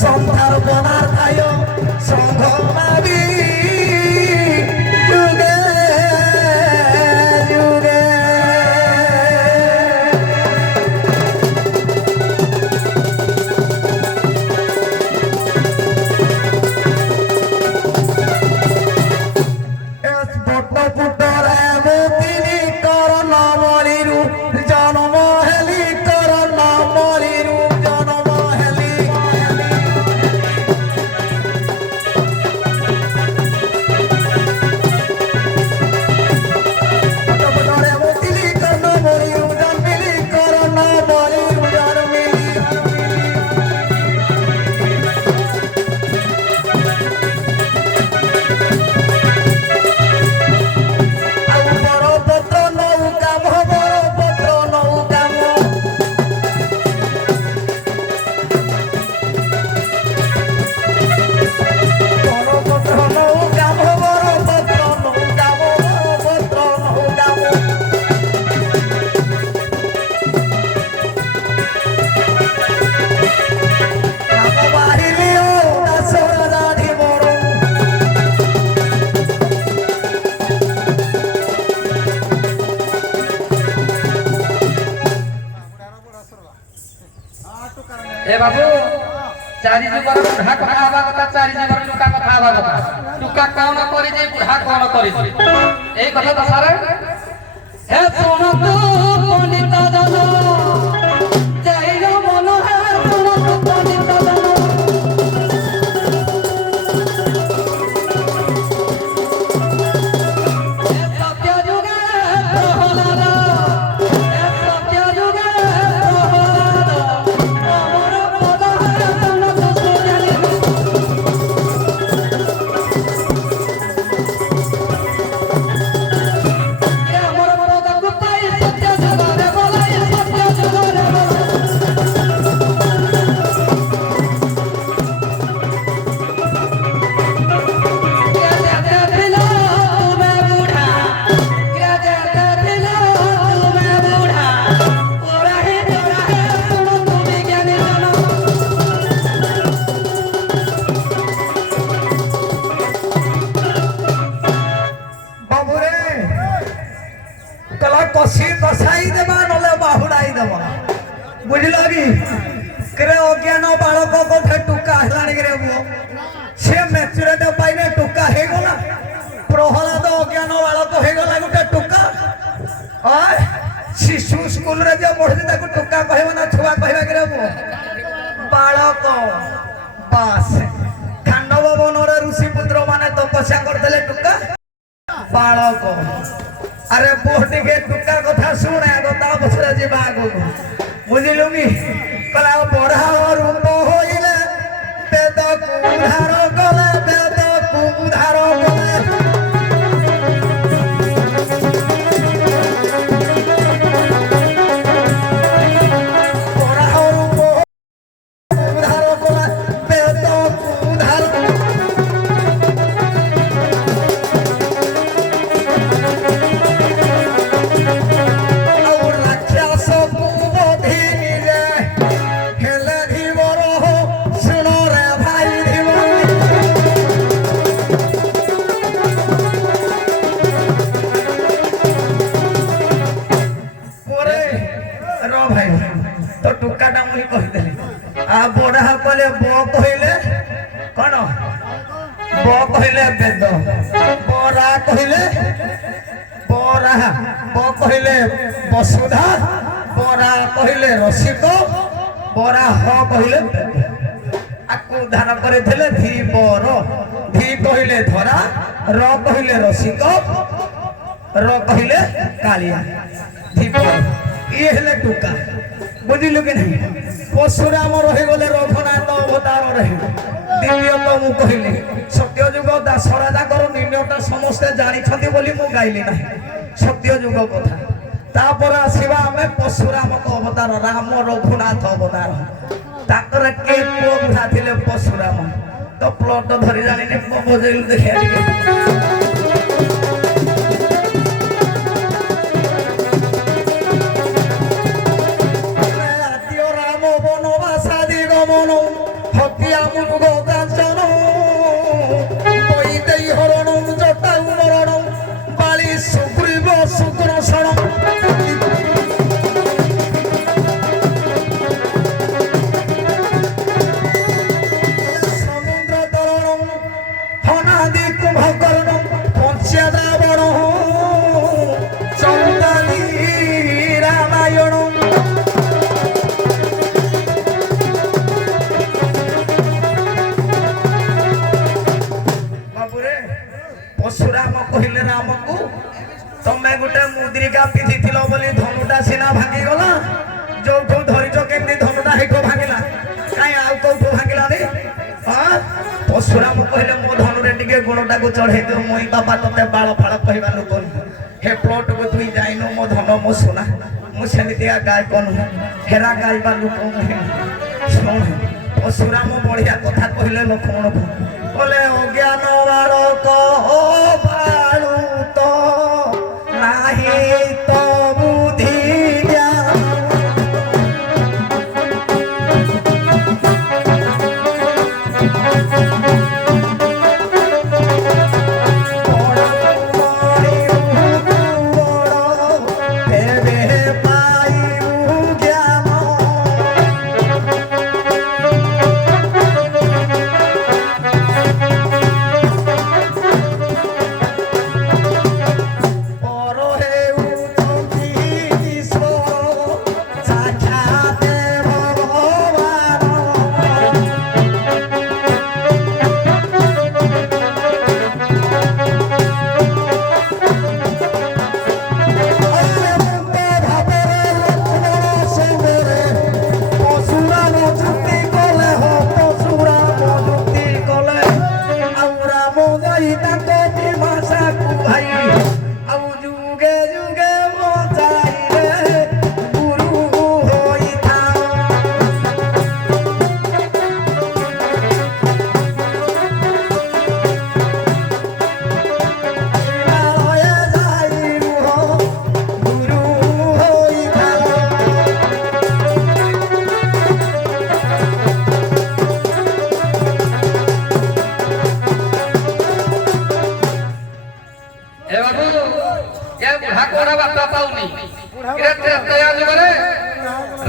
সন্ধ্যার বনার খায় সংঘ মারি যুগে যুগে বটপুটর এমতিনি করণ মরিরু জন্ম হেলি করণ মরিরু জন্ম হেলি বটপুটর এমতিনি করণ মরিরু জন্মিলি করণ মরিরু জন্মিলি ए बाबू चारि जुगर बुढ़ा कथा हवा कथा चारि जुगर टुका कथा हवा कथा टुका कौन करि जे बुढ़ा कौन करि जे एई कथा त सारे हे सोन तो पंडित जन जय मन है सोन तो पंडित जन हे सत्य जुगे प्रहलाद हे सत्य जुगे प्रहलाद अमर पद है सोन तो सुजानी हे अमर पद गुप्ताई सत्य जुगे बोलाई सत्य जुगे বাবুরে কলা কষি কষাই দেবা নলে বাহুড়াই দেবা বুঝল কি কে অজ্ঞান বালক কোঠে টুকা হেলানি রে বো সে ম্যাচুরিটি পাইনে টুকা হে গলা প্রহলাদ অজ্ঞান বালক হে গলা গোটে টুকা আর শিশু স্কুল রে যে পড়ছে তাকে টুকা কহিব না ছুয়া কহিবা রে বো বালক বাস খান্ডব বনরে ঋষি পুত্র মানে তপস্যা করতেলে টুকা বালক আরে বহটিকে টুকা কথা শুনে আগ তা বছরে যা আগ বুঝিলু কি কলা পড়া রূপ হইলে বেদ কুধার গলে বেদ কুধার গলে পড়া রূপ কুধার গলে বেদ কুধার तो टुकाटा मुझे कहीदेली आ बड़ा कहले ब कहले कौन ब कहले वेद बरा कहले बरा ब कहले वसुधा बरा कहले रसिक बरा ह कहले आकु धान करे थे धी बर धी कहले धरा र कहले रसिक र कहले कालिया धी ये हेले टुका बुझिलु कि नहीं परशुराम रही गले रघुनाथ अवतार रही द्वितीयत मु कहली सत्ययुग दासराजा निर्णयटा समस्ते जानी बोली मु गाइली ना सत्ययुग कथा तापर आसीबा आमे परशुराम अवतार राम रघुनाथ अवतार ताकर के पुओ बुढ़ा थिले परशुराम तो प्लट धरी जानी बजेलु देखिया हत्या ପିନ୍ଧିଥିଲ ବୋଲି ଧନୁଟା ସିନା ଭାଙ୍ଗିଗଲା ଯୋଉଠୁ ଧରିଛ କେମିତି ଧନୁଟା ହେଇଠୁ ଭାଙ୍ଗିଲା କାଇଁ ଆଉ କୋଉଠୁ ଭାଙ୍ଗିଲାନି ପଶୁରାମ କହିଲେ ମୋ ଧନୁରେ ଟିକେ ଗୁଣଟାକୁ ଚଢେଇ ଦିଅ ମୁଇଁ ବାପା ତତେ ବାଳ ଫାଳ କହିବା ଲୋକ ହେ ପ୍ଲଟକୁ ତୁଇ ଯାଇନୁ ମୋ ଧନ ମୋ ସୁନା ମୁଁ ସେମିତିଆ ଗାଈ କନୁ ହେରା ଗାଇବା ଲୋକ ଶୁଣ ପଶୁରାମ ବଢିଆ କଥା କହିଲେ ଲକ୍ଷ୍ମଣକୁ ବୋଲେ ଅଜ୍ଞାନ ବାଳକ ବାଳୁ ତ ନାହିଁ ତ ବୁଦ୍ଧି ଜ୍ଞାନ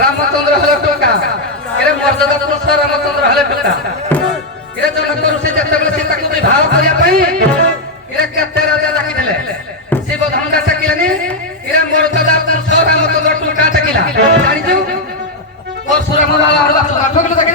রামচন্দ্র হলে টোকা এর মর্যাদা পুরুষ রামচন্দ্র হলে টোকা এর জনক ঋষি যেତେବେଳେ সীতাକୁ ବିବାହ କରିବା ପାଇଁ এর কেতে রাজা ডাকিଥିଲେ শিব ধনকা চাকিলেনি এর মর্যাদা পুরুষ রামচন্দ্র টোকা চাকিলা জানিছো পরশুরাম বাবা আর বাবা ঠকলো তাকে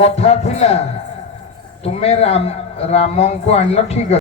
କଥା ଥିଲା ତୁମେ ରାମଙ୍କୁ ଆଣିଲ ଠିକ ଅଛି।